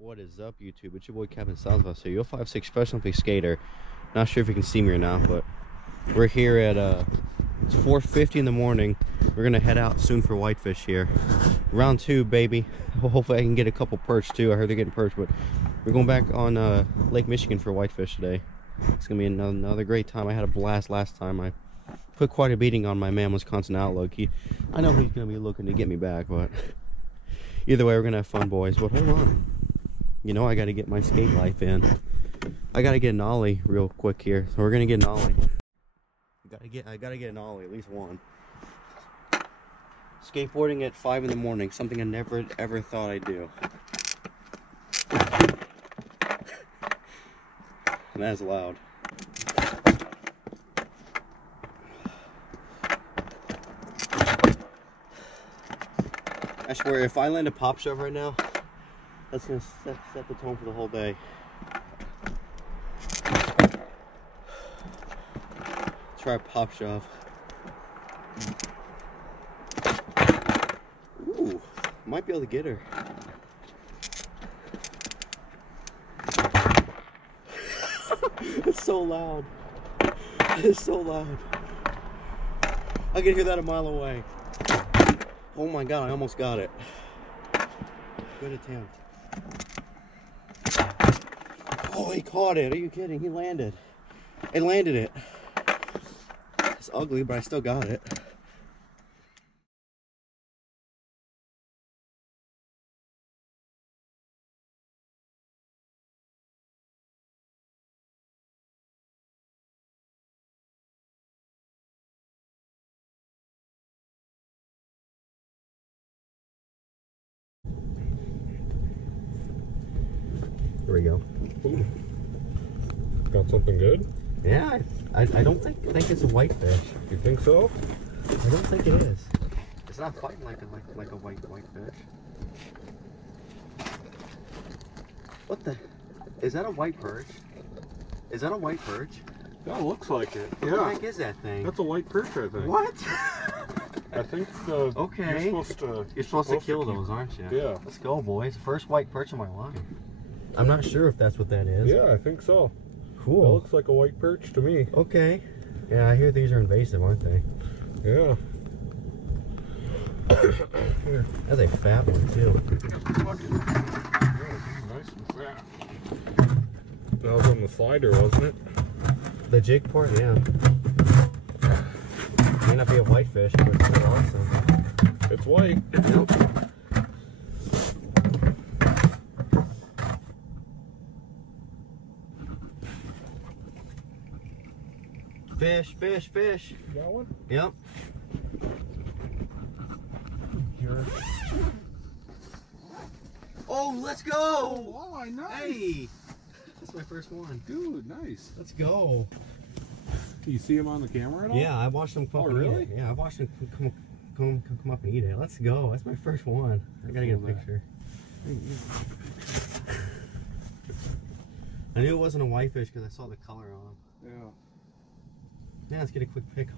What is up, YouTube? It's your boy Captain Southwest here, your 5'6" professional fish skater. Not sure if you can see me or not, but we're here at it's 4:50 in the morning. We're gonna head out soon for whitefish here. Round 2, baby. Hopefully I can get a couple perch too. I heard they're getting perch, but we're going back on Lake Michigan for whitefish today. It's gonna be another great time. I had a blast last time. I put quite a beating on my man Wisconsin Outlook. I know he's gonna be looking to get me back, but either way, we're gonna have fun, boys. But hold on. You know, I got to get my skate life in. I got to get an ollie real quick here. So we're going to get an ollie. I got to get an ollie, at least one. Skateboarding at 5 in the morning, something I never ever thought I'd do. And that is loud. I swear, if I land a pop shove right now, that's going to set the tone for the whole day. Try a pop shove. Ooh, might be able to get her. It's so loud. It's so loud. I can hear that a mile away. Oh my god, I almost got it. Good attempt. Oh, he caught it. Are you kidding? He landed. It landed it. It's ugly, but I still got it. Here we go. Ooh. Got something good? Yeah, I don't think it's a whitefish. You think so? I don't think it is. It's not fighting like a whitefish. What the? Is that a white perch? Is that a white perch? That looks like it. What the heck is that thing? That's a white perch, I think. What? I think okay. You're supposed to kill those, aren't you? Yeah. Let's go, boys. First white perch of my life. I'm not sure if that's what that is. Yeah, I think so. Cool. That looks like a white perch to me. Okay. Yeah, I hear these are invasive, aren't they? Yeah. Here. That's a fat one, too. Nice and fat. That was on the slider, wasn't it? The jig part, yeah. May not be a whitefish, but it's still awesome. It's white. Yep. Fish, fish, fish. You got one? Yep. Here. Oh, let's go! Oh, walleye, nice! Hey! That's my first one. Dude, nice. Let's go. Do you see him on the camera at all? Yeah, I watched him come up and eat it. Yeah, I watched him come up and eat it. Let's go. That's my first one. I gotta get a picture. I knew it wasn't a whitefish because I saw the color on him. Yeah. Yeah, let's get a quick pic.